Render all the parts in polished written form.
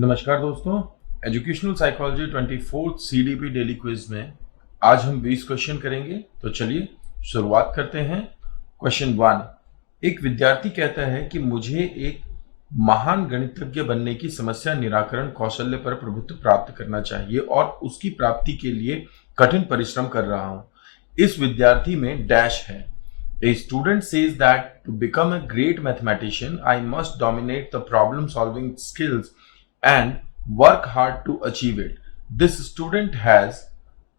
नमस्कार दोस्तों, educational psychology 24th CDP daily quiz में आज हम 20 क्वेश्चन करेंगे। तो चलिए शुरुआत करते हैं। क्वेश्चन 1, एक विद्यार्थी कहता है कि मुझे एक महान गणितज्ञ बनने की समस्या निराकरण कौशल्य पर प्रभुत्व प्राप्त करना चाहिए और उसकी प्राप्ति के लिए कठिन परिश्रम कर रहा हूं। इस विद्यार्थी में डैश है। A student says that to become a great mathematician, I must dominate the problem solving skills and work hard to achieve it. This student has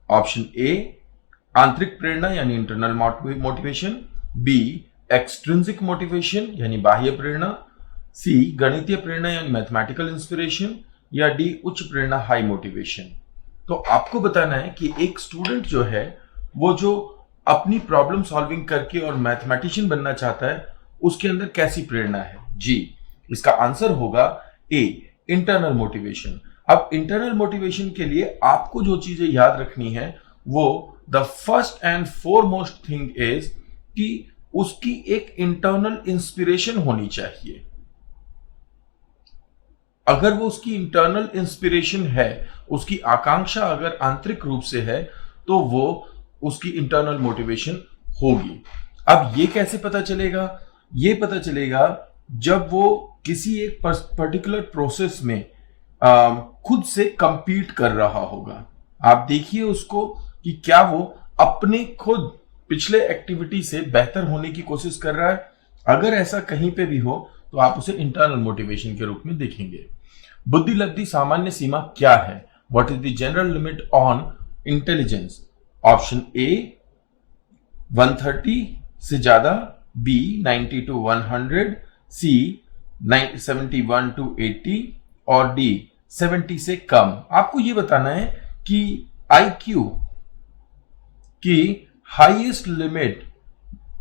option A, आंतरिक प्रेरणा यानी internal motivation, B, extrinsic motivation यानी बाह्य प्रेरणा, C, गणितीय प्रेरणा यानी mathematical inspiration, या D, उच्च प्रेरणा high motivation. तो आपको बताना है कि एक स्टूडेंट जो है वो जो अपनी प्रॉब्लम सॉल्विंग करके और मैथमेटिशियन बनना चाहता है, उसके अंदर कैसी प्रेरणा है। जी, इसका आंसर होगा ए, इंटरनल मोटिवेशन। अब इंटरनल मोटिवेशन के लिए आपको जो चीजें याद रखनी है वो the first and foremost thing is कि उसकी एक इंटरनल इंस्पिरेशन होनी चाहिए। अगर वो उसकी इंटरनल इंस्पिरेशन है, उसकी आकांक्षा अगर आंतरिक रूप से है, तो वो उसकी इंटरनल मोटिवेशन होगी। अब ये कैसे पता चलेगा? ये पता चलेगा जब वो किसी एक पर्टिकुलर प्रोसेस में खुद से कंपीट कर रहा होगा। आप देखिए उसको कि क्या वो अपने खुद पिछले एक्टिविटी से बेहतर होने की कोशिश कर रहा है। अगर ऐसा कहीं पे भी हो तो आप उसे इंटरनल मोटिवेशन के रूप में देखेंगे। बुद्धि लब्धि सामान्य सीमा क्या है? What is the general limit on intelligence? Option A 130 से ज्यादा, बी 90 to 100, सी 71 to 80 और डी 70 से कम। आपको ये बताना है कि आईक्यू की हाईएस्ट लिमिट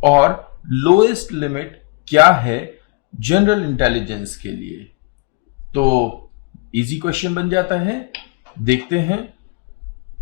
और लोएस्ट लिमिट क्या है जनरल इंटेलिजेंस के लिए। तो इजी क्वेश्चन बन जाता है। देखते हैं।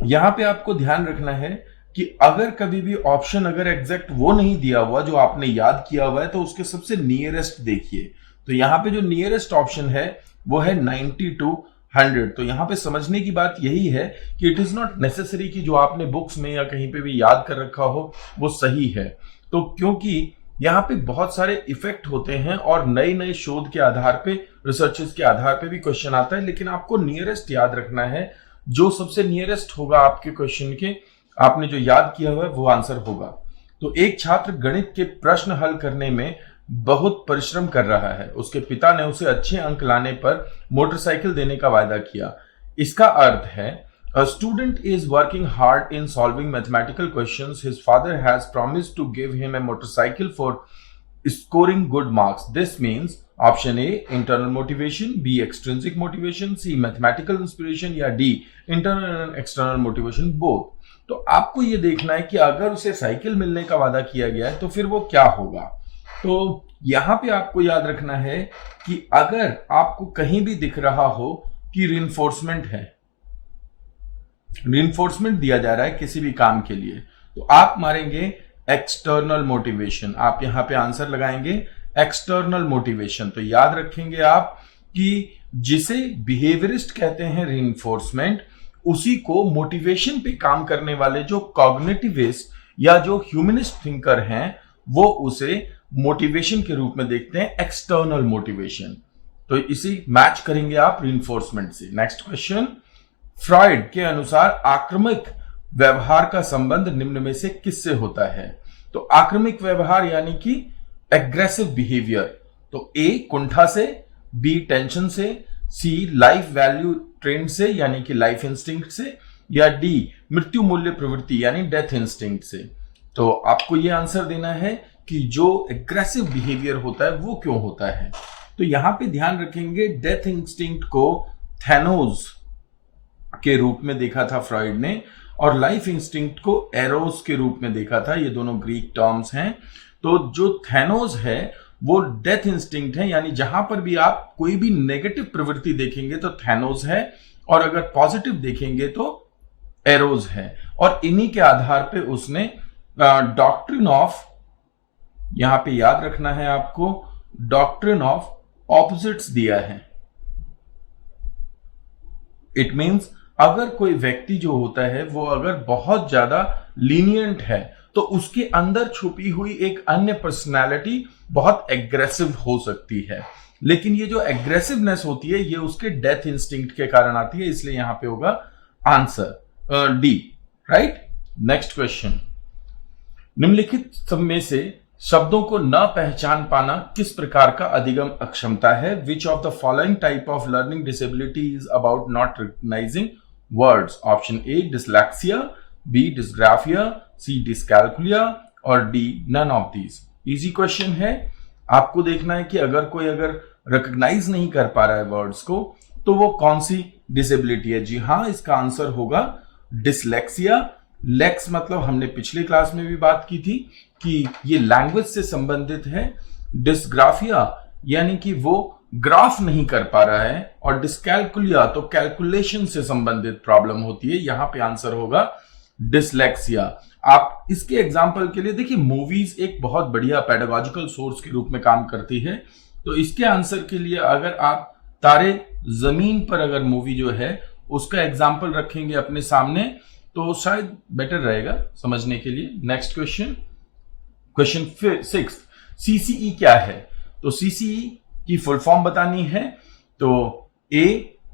यहां पे आपको ध्यान रखना है कि अगर कभी भी ऑप्शन अगर एग्जैक्ट वो नहीं दिया हुआ जो आपने याद किया हुआ है, तो उसके सबसे नियरेस्ट देखिए। तो यहां पे जो नियरेस्ट ऑप्शन है वो है 90 to 100। तो यहां पे समझने की बात यही है कि इट इज नॉट नेसेसरी कि जो आपने बुक्स में या कहीं पे भी याद कर रखा हो वो सही है। तो क्योंकि यहाँ पे बहुत सारे इफेक्ट होते हैं और नए नए शोध के आधार पे, रिसर्चेस के आधार पे भी क्वेश्चन आता है, लेकिन आपको नियरेस्ट याद रखना है। जो सबसे नियरेस्ट होगा आपके क्वेश्चन के, आपने जो याद किया हुआ है वो आंसर होगा। तो एक छात्र गणित के प्रश्न हल करने में बहुत परिश्रम कर रहा है। उसके पिता ने उसे अच्छे अंक लाने पर मोटरसाइकिल देने का वायदा किया। इसका अर्थ है a student is working hard in solving mathematical questions. His father has promised to give him a motorcycle for scoring good marks. This means option A, internal motivation, B, extrinsic motivation, C, mathematical inspiration, या D, internal and external motivation both। तो आपको ये देखना है कि अगर उसे cycle मिलने का वादा किया गया है तो फिर वो क्या होगा। तो यहां पे आपको याद रखना है कि अगर आपको कहीं भी दिख रहा हो कि रिइंफोर्समेंट है, रिइंफोर्समेंट दिया जा रहा है किसी भी काम के लिए, तो आप मारेंगे एक्सटर्नल मोटिवेशन। आप यहां पे आंसर लगाएंगे एक्सटर्नल मोटिवेशन। तो याद रखेंगे आप कि जिसे बिहेवियरिस्ट कहते हैं रिइंफोर्समेंट, उसी को मोटिवेशन पे काम करने वाले जो कॉग्निटिविस्ट या जो ह्यूमनिस्ट थिंकर हैं वो उसे मोटिवेशन के रूप में देखते हैं, एक्सटर्नल मोटिवेशन। तो इसी मैच करेंगे आप रिइंफोर्समेंट से। नेक्स्ट क्वेश्चन, फ्रॉइड के अनुसार आक्रामक व्यवहार का संबंध निम्न में से किससे होता है? तो आक्रामक व्यवहार यानी कि एग्रेसिव बिहेवियर, तो ए कुंठा से, बी टेंशन से, सी लाइफ वैल्यू ट्रेंड से यानी कि लाइफ इंस्टिंक्ट से, या डी मृत्यु मूल्य प्रवृत्ति यानी डेथ इंस्टिंक्ट से। तो आपको यह आंसर देना है कि जो एग्रेसिव बिहेवियर होता है वो क्यों होता है। तो यहां पे ध्यान रखेंगे, डेथ इंस्टिंक्ट को थैनोस के रूप में देखा था फ्रॉइड ने, और लाइफ इंस्टिंक्ट को एरोस के रूप में देखा था। ये दोनों ग्रीक टर्म्स हैं। तो जो थैनोस है वो डेथ इंस्टिंक्ट है, यानी जहां पर भी आप कोई भी नेगेटिव प्रवृत्ति देखेंगे तो थैनोस है, और अगर पॉजिटिव देखेंगे तो एरोस है। और इन्हीं के आधार पे उसने डॉक्ट्रिन ऑफ, यहां पे याद रखना है आपको, डॉक्ट्रिन ऑफ ऑपोजिट्स दिया है। इट मीन्स अगर कोई व्यक्ति जो होता है वो अगर बहुत ज्यादा लीनियंट है तो उसके अंदर छुपी हुई एक अन्य पर्सनालिटी बहुत एग्रेसिव हो सकती है, लेकिन ये जो एग्रेसिवनेस होती है ये उसके डेथ इंस्टिंक्ट के कारण आती है, इसलिए यहां पे होगा answer D, right. Next question, निम्नलिखित सब में से शब्दों को न पहचान पाना किस प्रकार का अधिगम अक्षमता है? Which of the following type of learning disability is about not recognising words? Option A dyslexia, B dysgraphia, C dyscalculia और D none of these. Easy question है, आपको देखना है कि अगर कोई रिकग्नाइज नहीं कर पा रहा है वर्ड्स को तो वो कौन सी डिसेबिलिटी है। जी हाँ, इसका आंसर होगा डिसलेक्सिया। लेक्स मतलब हमने पिछले क्लास में भी बात की थी कि ये लैंग्वेज से संबंधित है। डिस्ग्राफिया यानी कि वो ग्राफ नहीं कर पा रहा है, और डिस्कैल्कुलिया तो कैलकुलेशन से संबंधित प्रॉब्लम होती है। यहां पे आंसर होगा डिसलेक्सिया। आप इसके एग्जाम्पल के लिए देखिए, मूवीज एक बहुत बढ़िया पेडागोजिकल सोर्स के रूप में काम करती है, तो इसके आंसर के लिए अगर आप तारे जमीन पर अगर मूवी जो है उसका एग्जाम्पल रखेंगे अपने सामने तो शायद बेटर रहेगा समझने के लिए। नेक्स्ट क्वेश्चन, क्वेश्चन 6, सीसीई क्या है? तो सीसीई की फुल फॉर्म बतानी है, तो A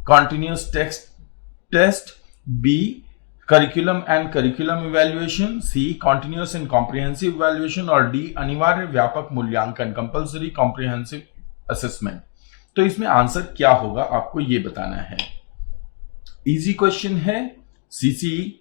continuous test, B curriculum and curriculum evaluation, C continuous and comprehensive evaluation और डी अनिवार्य व्यापक मूल्यांकन कंपल्सरी कॉम्प्रिहेंसिव असेसमेंट। तो इसमें आंसर क्या होगा आपको ये बताना है। इजी क्वेश्चन है, सीसीई।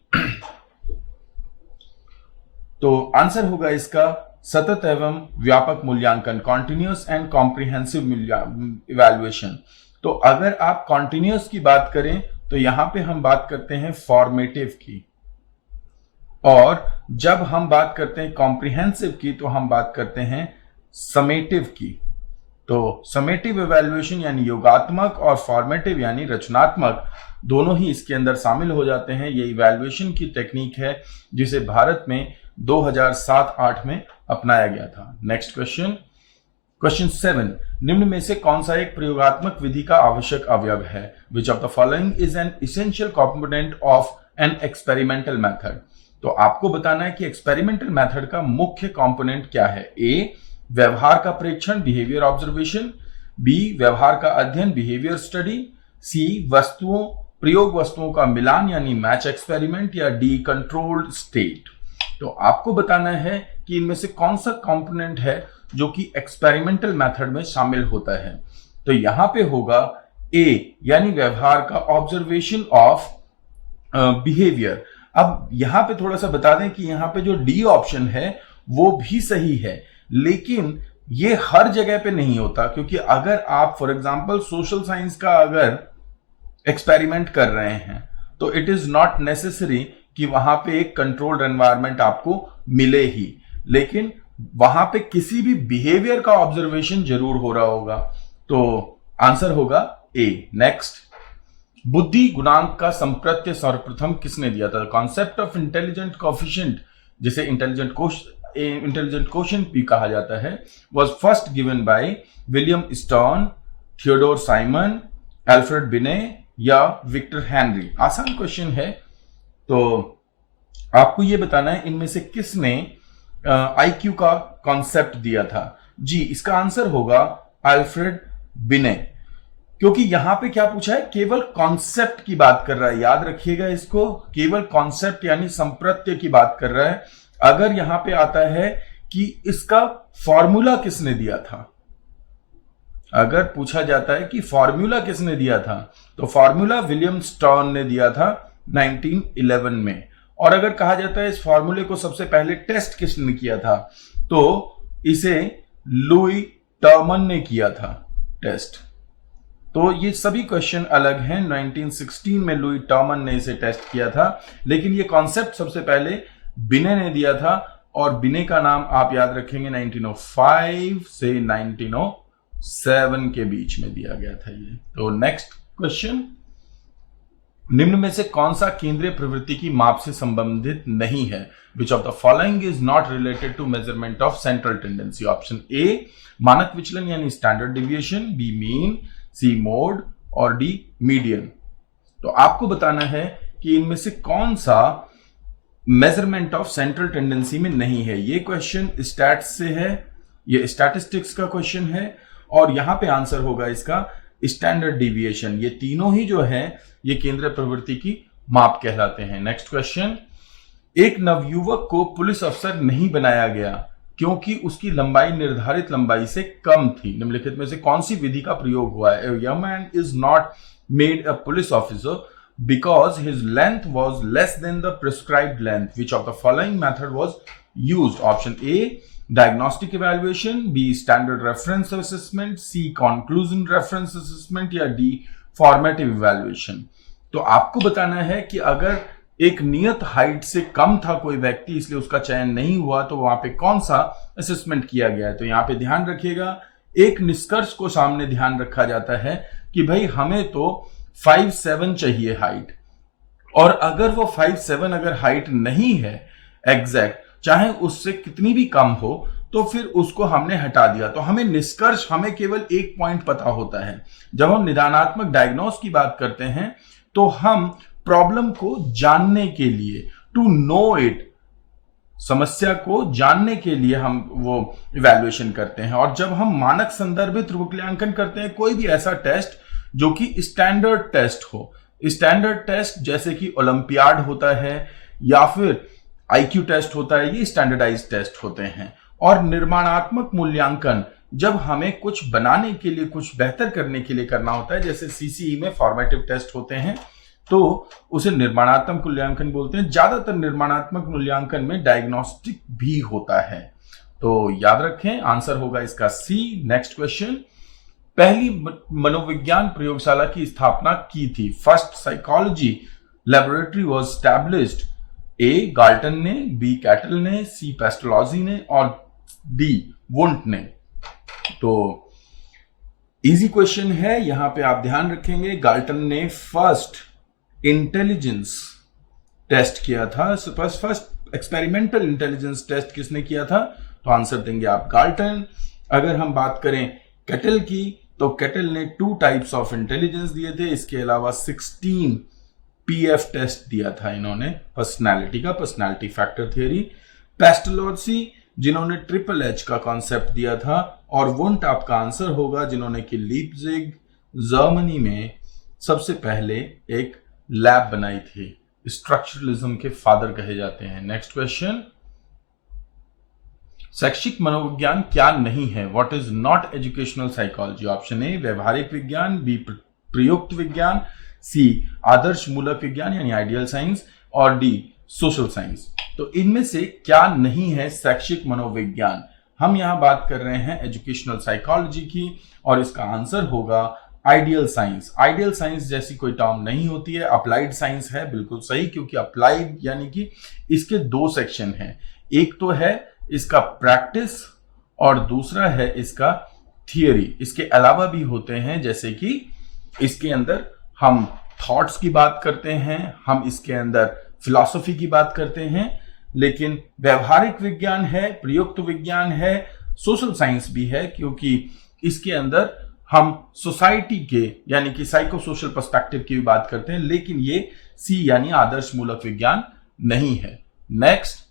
तो आंसर होगा इसका सतत एवं व्यापक मूल्यांकन, कॉन्टिन्यूअस एंड कॉम्प्रिहेंसिव इवैल्यूएशन। तो अगर आप कॉन्टिन्यूअस की बात करें तो यहां पे हम बात करते हैं फॉर्मेटिव की, और जब हम बात करते हैं कॉम्प्रिहेंसिव की तो हम बात करते हैं समेटिव की। तो समेटिव इवैल्यूएशन यानी योगात्मक और फॉर्मेटिव यानी रचनात्मक, दोनों ही इसके अंदर शामिल हो जाते हैं। ये इवैल्यूएशन की टेक्निक है जिसे भारत में 2007-8 में अपनाया गया था। नेक्स्ट क्वेश्चन, क्वेश्चन 7, निम्न में से कौन सा एक प्रयोगात्मक विधि का आवश्यक अवयव है? Which of the following is an essential component of an experimental method? तो आपको बताना है कि एक्सपेरिमेंटल मेथड का मुख्य कंपोनेंट क्या है। ए व्यवहार का प्रेक्षण, बिहेवियर ऑब्जर्वेशन, बी व्यवहार का अध्ययन, बिहेवियर स्टडी, सी प्रयोग वस्तुओं का मिलान यानी मैच एक्सपेरिमेंट, या डी कंट्रोल्ड स्टेट। तो आपको बताना है कि इनमें से कौन सा कंपोनेंट है जो कि एक्सपेरिमेंटल मेथड में शामिल होता है। तो यहां पे होगा ए यानी व्यवहार का ऑब्जर्वेशन ऑफ बिहेवियर। अब यहां पे थोड़ा सा बता दें कि यहां पे जो डी ऑप्शन है वो भी सही है, लेकिन ये हर जगह पे नहीं होता, क्योंकि अगर आप फॉर एग्जांपल सोशल साइंस का अगर एक्सपेरिमेंट कर रहे हैं तो इट इज नॉट नेसेसरी कि वहां पे एक कंट्रोल्ड एनवायरनमेंट आपको मिले ही, लेकिन वहां पे किसी भी बिहेवियर का ऑब्जर्वेशन जरूर हो रहा होगा। तो आंसर होगा ए। नेक्स्ट, बुद्धि गुणांक का संप्रत्यय सर्वप्रथम किसने दिया था? कॉन्सेप्ट ऑफ इंटेलिजेंट कोएफिशिएंट, जिसे इंटेलिजेंट क्वोशिएंट भी कहा जाता है, was first given by William stern, Theodore Simon, Alfred बिने या विक्टर हेनरी। आसान क्वेश्चन है, तो आपको यह बताना है इनमें से किसने आईक्यू का कॉन्सेप्ट दिया था। जी, इसका आंसर होगा एल्फ्रेड बिने, क्योंकि यहां पे क्या पूछा है, केवल कॉन्सेप्ट की बात कर रहा है। याद रखिएगा इसको, केवल कॉन्सेप्ट यानी संप्रत्यय की बात कर रहा है। अगर यहां पे आता है कि इसका फॉर्मूला किसने दिया था, अगर पूछा जाता है कि फॉर्मूला किसने दिया था, तो फॉर्मूला विलियम स्टर्न ने दिया था 1911 में। और अगर कहा जाता है इस फॉर्मूले को सबसे पहले टेस्ट किसने किया था, तो इसे लुई टर्मन ने किया था टेस्ट। तो ये सभी क्वेश्चन अलग हैं। 1916 में लुई टर्मन ने इसे टेस्ट किया था, लेकिन ये कॉन्सेप्ट सबसे पहले बिने ने दिया था, और बिने का नाम आप याद रखेंगे 1905 से 1907 के बीच में दिया गया था ये। तो नेक्स्ट क्वेश्चन, निम्न में से कौन सा केंद्रीय प्रवृत्ति की माप से संबंधित नहीं है? Which of the following is not related to measurement of central tendency? Option A मानक विचलन यानी standard deviation, B mean, C mode और डी मीडियन। तो आपको बताना है कि इनमें से कौन सा मेजरमेंट ऑफ सेंट्रल टेंडेंसी में नहीं है। ये क्वेश्चन स्टैट्स से है, ये स्टैटिस्टिक्स का क्वेश्चन है, और यहां पे आंसर होगा इसका स्टैंडर्ड डिविएशन। ये तीनों ही जो है ये केंद्रीय प्रवृत्ति की माप कहलाते हैं। नेक्स्ट क्वेश्चन, एक नवयुवक को पुलिस अफसर नहीं बनाया गया क्योंकि उसकी लंबाई निर्धारित लंबाई से कम थी। निम्नलिखित में से कौन सी विधि का प्रयोग हुआ है? Young man is not made a police officer because his length was less than the prescribed length. Which of the following method was used? Option A, diagnostic evaluation, B, standard reference assessment, C, conclusion reference assessment, या D, formative evaluation. तो आपको बताना है कि अगर एक नियत height से कम था कोई व्यक्ति, इसलिए उसका चयन नहीं हुआ, तो वहां पे कौन सा असेसमेंट किया गया है? तो यहां पे ध्यान रखिएगा, एक निष्कर्ष को सामने ध्यान रखा जाता है कि भाई हमें तो 5'7" चाहिए हाइट, और अगर वो 5'7" अगर हाइट नहीं है एग्जैक्ट, चाहे उससे कितनी भी कम हो, तो फिर उसको हमने हटा दिया। तो हमें निष्कर्ष, हमें केवल एक पॉइंट पता होता है। जब हम निदानात्मक डायग्नोस की बात करते हैं तो हम प्रॉब्लम को जानने के लिए, टू नो इट, समस्या को जानने के लिए हम वो इवैल्यूएशन करते हैं। और जब हम मानक संदर्भित मूल्यांकन करते हैं, कोई भी ऐसा टेस्ट जो कि स्टैंडर्ड टेस्ट हो, स्टैंडर्ड टेस्ट जैसे कि ओलंपियाड होता है या फिर आईक्यू टेस्ट होता है, ये स्टैंडर्डाइज्ड टेस्ट होते हैं। और निर्माणात्मक मूल्यांकन जब हमें कुछ बनाने के लिए, कुछ बेहतर करने के लिए करना होता है, जैसे सीसीई में फॉर्मेटिव टेस्ट होते हैं, तो उसे निर्माणात्मक मूल्यांकन बोलते हैं। ज्यादातर निर्माणात्मक मूल्यांकन में डायग्नोस्टिक भी होता है। तो याद रखें, आंसर होगा इसका सी। नेक्स्ट क्वेश्चन, पहली मनोविज्ञान प्रयोगशाला की स्थापना की थी? First psychology laboratory was established. A, Galton ने, बी, कैटल ने, सी, पेस्टोलॉजी ने, और डी, वुंट ने। तो इजी क्वेश्चन है, यहां पे आप ध्यान रखेंगे, गाल्टन ने फर्स्ट इंटेलिजेंस टेस्ट किया था। फर्स्ट एक्सपेरिमेंटल इंटेलिजेंस टेस्ट किसने किया था? तो आंसर देंगे आप गाल्टन। अगर हम बात करें कैटल की, तो कैटल ने 2 टाइप्स ऑफ इंटेलिजेंस दिए थे, इसके अलावा 16 पीएफ टेस्ट दिया था इन्होंने पर्सनालिटी का, पर्सनालिटी फैक्टर थ्योरी। पेस्टोलॉजी जिन्होंने ट्रिपल एच का कॉन्सेप्ट दिया था, और वुंट आपका आंसर होगा जिन्होंने कि लीप्जिग जर्मनी में सबसे पहले एक लैब बनाई थी। स्ट्रक्चरलिज्म के फादर कहे जाते हैं। नेक्स्ट क्वेश्चन, शैक्षिक मनोविज्ञान क्या नहीं है? What is not educational psychology? Option A, व्यवहारिक विज्ञान, बी, प्रयुक्त विज्ञान, सी, आदर्श मूलक विज्ञान यानी आइडियल साइंस, और डी, सोशल साइंस। तो इनमें से क्या नहीं है शैक्षिक मनोविज्ञान? हम यहां बात कर रहे हैं एजुकेशनल साइकोलॉजी की, और इसका आंसर होगा आइडियल साइंस। आइडियल साइंस जैसी कोई टर्म नहीं होती है, अप्लाइड साइंस है, बिल्कुल सही, क्योंकि अप्लाइड यानी कि इसके 2 सेक्शन हैं, एक तो है इसका प्रैक्टिस और दूसरा है इसका थियरी। इसके अलावा भी होते हैं, जैसे कि इसके अंदर हम थॉट्स की बात करते हैं, हम इसके अंदर फिलॉसफी की बात करते हैं, लेकिन व्यवहारिक विज्ञान है, प्रयुक्त विज्ञान है, सोशल साइंस भी है, क्योंकि इसके अंदर हम सोसाइटी के यानी कि साइको सोशल पर्सपेक्टिव की भी बात करते हैं, लेकिन ये सी यानी आदर्श मूलक विज्ञान नहीं है। नेक्स्ट,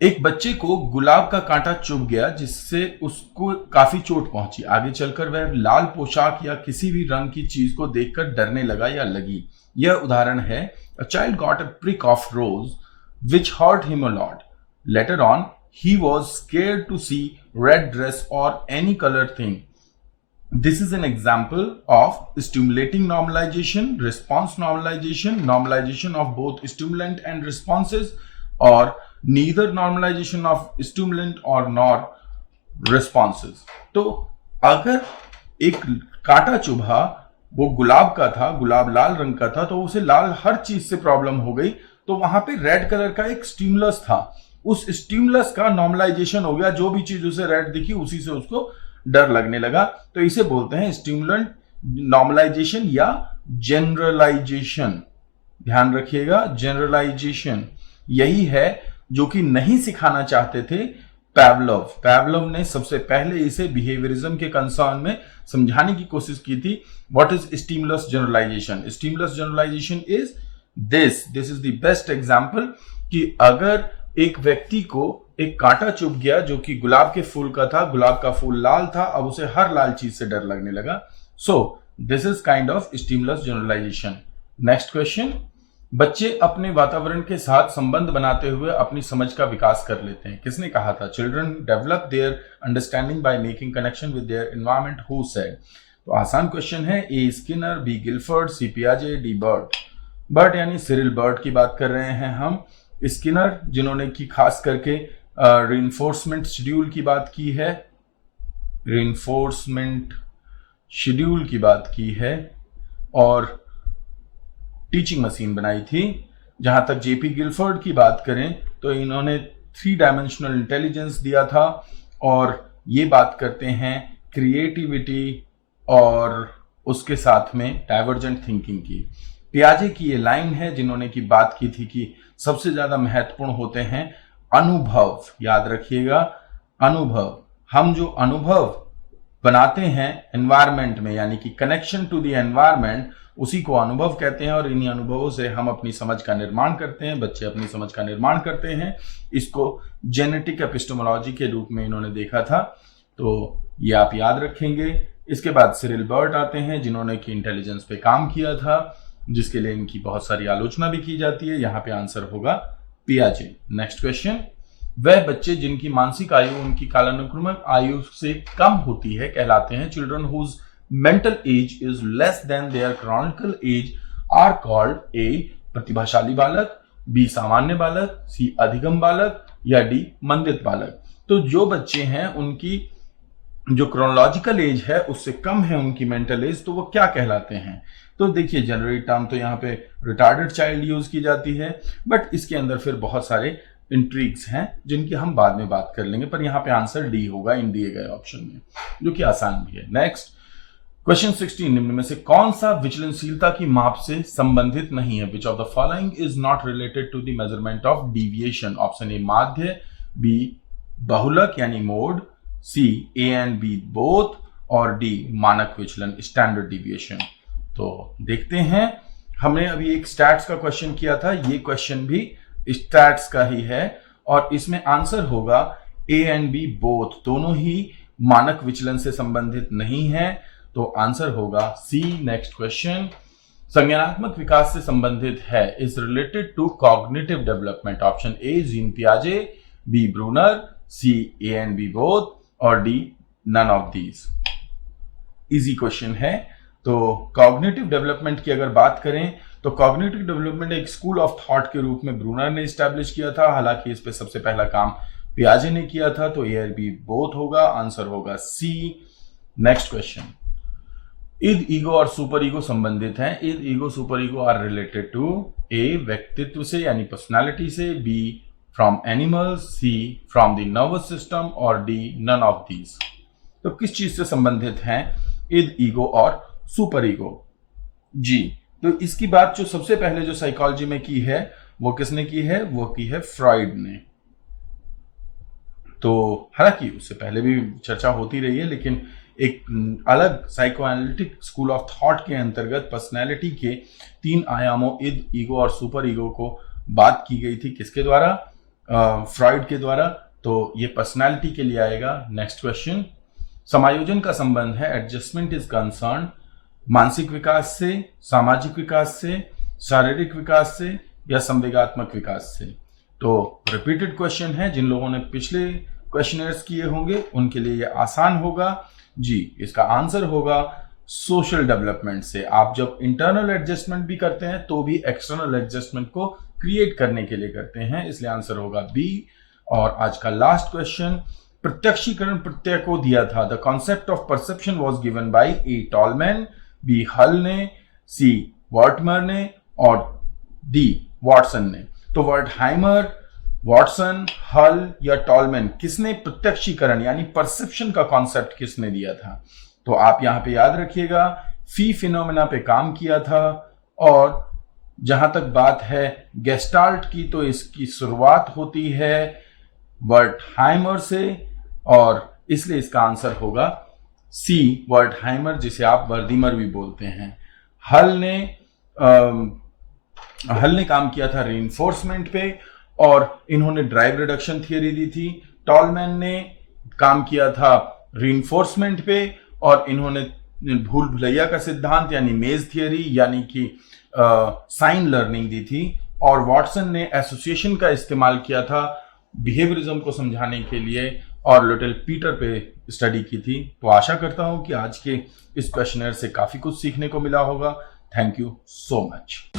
एक बच्चे को गुलाब का कांटा चुभ गया जिससे उसको काफी चोट पहुंची। आगे चलकर वह लाल पोशाक या किसी भी रंग की चीज को देखकर डरने लगा या लगी। यह उदाहरण है, a child got a prick of rose which hurt him a lot. Later on, he was scared to see red dress or any colored thing. This is an example of stimulating normalization, response normalization, normalization of both stimulant and responses, or neither normalization of stimulant or nor responses. तो अगर एक कांटा चुभा, वो गुलाब का था, गुलाब लाल रंग का था, तो उसे लाल हर चीज से प्रॉब्लम हो गई, तो वहां पे रेड कलर का एक स्टिमुलस था, उस स्टिमुलस का नॉर्मलाइजेशन हो गया, जो भी चीज उसे रेड दिखी उसी से उसको डर लगने लगा। तो इसे बोलते हैं स्टिमुलेंट नॉर्मलाइजेशन या जनरलाइजेशन। ध्यान रखिएगा, जनरलाइजेशन यही है जो कि नहीं सिखाना चाहते थे पैवलोव ने सबसे पहले इसे बिहेवियरिज्म के कंसर्न में समझाने की कोशिश की थी। What is stimulus generalization? Stimulus generalization is this is the best example कि अगर एक व्यक्ति को एक कांटा चुभ गया जो कि गुलाब के फूल का था, गुलाब का फूल लाल था, अब उसे हर लाल चीज से डर लगने लगा। So this is kind of stimulus generalization. Next question, बच्चे अपने वातावरण के साथ संबंध बनाते हुए अपनी समझ का विकास कर लेते हैं। किसने कहा था? Children develop their understanding by making connection with their environment. Who said? तो आसान क्वेश्चन है। ए स्किनर, बी गिलफोर्ड, सी पियाजे, डी बर्ड। बर्ड यानी सिरिल बर्ड की बात कर रहे हैं हम। स्किनर जिन्होंने की खास करके रीइंफोर्समेंट शेड्यूल की बात की है, रीइंफोर्समेंट शेड्यूल की बात की है और टीचिंग मशीन बनाई थी। जहां तक जेपी गिलफोर्ड की बात करें तो इन्होंने 3 डायमेंशनल इंटेलिजेंस दिया था और ये बात करते हैं क्रिएटिविटी और उसके साथ में डाइवर्जेंट थिंकिंग की। पियाजे की ये लाइन है जिन्होंने की बात की थी कि सबसे ज्यादा महत्वपूर्ण होते हैं अनुभव। याद रखिएगा, अनुभव। हम जो अनुभव बनाते हैं एनवायरमेंट में, यानी कि कनेक्शन टू द एनवायरमेंट, उसी को अनुभव कहते हैं और इन्हीं अनुभवों से हम अपनी समझ का निर्माण करते हैं, बच्चे अपनी समझ का निर्माण करते हैं। इसको जेनेटिक एपिस्टेमोलॉजी के रूप में इन्होंने देखा था, तो ये आप याद रखेंगे। इसके बाद सिरिल बर्ड आते हैं जिन्होंने कि इंटेलिजेंस पे काम किया था, जिसके लिए इनकी बहुत सारी आलोचना भी की जाती है। यहाँ पे आंसर होगा पियाजे। नेक्स्ट क्वेश्चन, वह बच्चे जिनकी मानसिक आयु उनकी कालानुक्रमिक आयु से कम होती है कहलाते हैं। Children whose mental age is less than their canonical age are called A प्रतिभाशाली बालक, B सामान्य बालक, C अधिगम बालक या D मंदित बालक। तो जो बच्चे हैं उनकी जो क्रोनोलॉजिकल एज है उससे कम है उनकी मेंटल एज, तो वो क्या कहलाते हैं? तो देखिए, जनरली टर्म तो यहाँ पे रिटार्डेड चाइल्ड यूज की जाती है, बट इसके अंदर फिर बहुत सारे इंट्रिग्स हैं जिनकी हम बाद में बात कर लेंगे, पर यहाँ पे आंसर डी होगा इन दिए गए ऑप्शन में, जो कि आसान भी है। नेक्स्ट क्वेश्चन 16, निम्न में से कौन सा विचलनशीलता की माप से संबंधित नहीं है? Which of the following is not related to the measurement of deviation? Option A माध्य, बी बहुलक यानी mode, C A and B both और डी मानक विचलन स्टैंडर्ड डिविएशन। तो देखते हैं, हमने अभी एक स्टैट्स का क्वेश्चन किया था, ये क्वेश्चन भी स्टैट्स का ही है और इसमें आंसर होगा ए एंड बी बोथ, दोनों ही मानक विचलन से संबंधित नहीं है, तो आंसर होगा सी। नेक्स्ट क्वेश्चन, संज्ञानात्मक विकास से संबंधित है, is related to cognitive development. Option A Jean पियाजे, B Bruner, C A and B both और D none of these. Easy question है। तो कॉग्निटिव डेवलपमेंट की अगर बात करें तो कॉग्निटिव डेवलपमेंट एक स्कूल ऑफ थॉट के रूप में ब्रूनर ने स्टैब्लिश किया था, हालांकि इस पे सबसे पहला काम पियाजे ने किया था, तो ए और बी बोथ होगा, आंसर होगा C. Next question, id ego और सुपर ईगो संबंधित हैं। Id ego super ego are related to a व्यक्तित्व से यानी पर्सनालिटी से, B from animals, C from the nervous system और डी नन ऑफ दीज। तो किस चीज से संबंधित हैं ईद ईगो और सुपर ईगो? जी, तो इसकी बात जो सबसे पहले जो साइकोलॉजी में की है वो किसने की है? वो की है फ्रॉइड ने। तो हालांकि उससे पहले भी चर्चा होती रही है, लेकिन एक अलग साइकोएनालिटिक स्कूल ऑफ थॉट के अंतर्गत पर्सनैलिटी के 3 आयामों ईद ईगो और सुपर ईगो को बात की गई थी। किसके द्वारा? फ्रॉइड के द्वारा। तो ये पर्सनैलिटी के लिए आएगा। नेक्स्ट क्वेश्चन, समायोजन का संबंध है, एडजस्टमेंट इज कंसर्न, मानसिक विकास से, सामाजिक विकास से, शारीरिक विकास से या संवेगात्मक विकास से? तो रिपीटेड क्वेश्चन है, जिन लोगों ने पिछले क्वेश्चनर्स किए होंगे उनके लिए ये आसान होगा। जी, इसका आंसर होगा सोशल डेवलपमेंट से। आप जब इंटरनल एडजस्टमेंट भी करते हैं तो भी एक्सटर्नल एडजस्टमेंट को क्रिएट करने के लिए करते हैं, इसलिए आंसर होगा बी। और आज का लास्ट क्वेश्चन, प्रत्यक्षीकरण प्रत्यय को दिया था। The concept of perception was given by A Tolman, B Hull ने, सी वर्टमर ने और डी वॉटसन ने। तो वर्टहाइमर, वॉटसन, हल या टॉलमैन, किसने प्रत्यक्षीकरण यानी परसेप्शन का कॉन्सेप्ट किसने दिया था? तो आप यहां पे याद रखिएगा, फी फिनोमेना पे काम किया था। और जहां तक बात है गेस्टाल्ट की, तो इसकी शुरुआत होती है वर्टहाइमर से, और इसलिए इसका आंसर होगा सी, वर्टहाइमर, जिसे आप वर्दीमर भी बोलते हैं। हल ने काम किया था रीइंफोर्समेंट पे, और इन्होंने ड्राइव रिडक्शन थियरी दी थी। टॉलमैन ने काम किया था रीइंफोर्समेंट पे, और इन्होंने भूल भुलैया का सिद्धांत यानी मेज थियरी यानी कि साइन लर्निंग दी थी। और वॉटसन ने एसोसिएशन का इस्तेमाल किया था बिहेवियरिज्म को समझाने के लिए, और लिटिल पीटर पे स्टडी की थी। तो आशा करता हूं कि आज के इस क्वेश्चनर से काफी कुछ सीखने को मिला होगा। Thank you so much.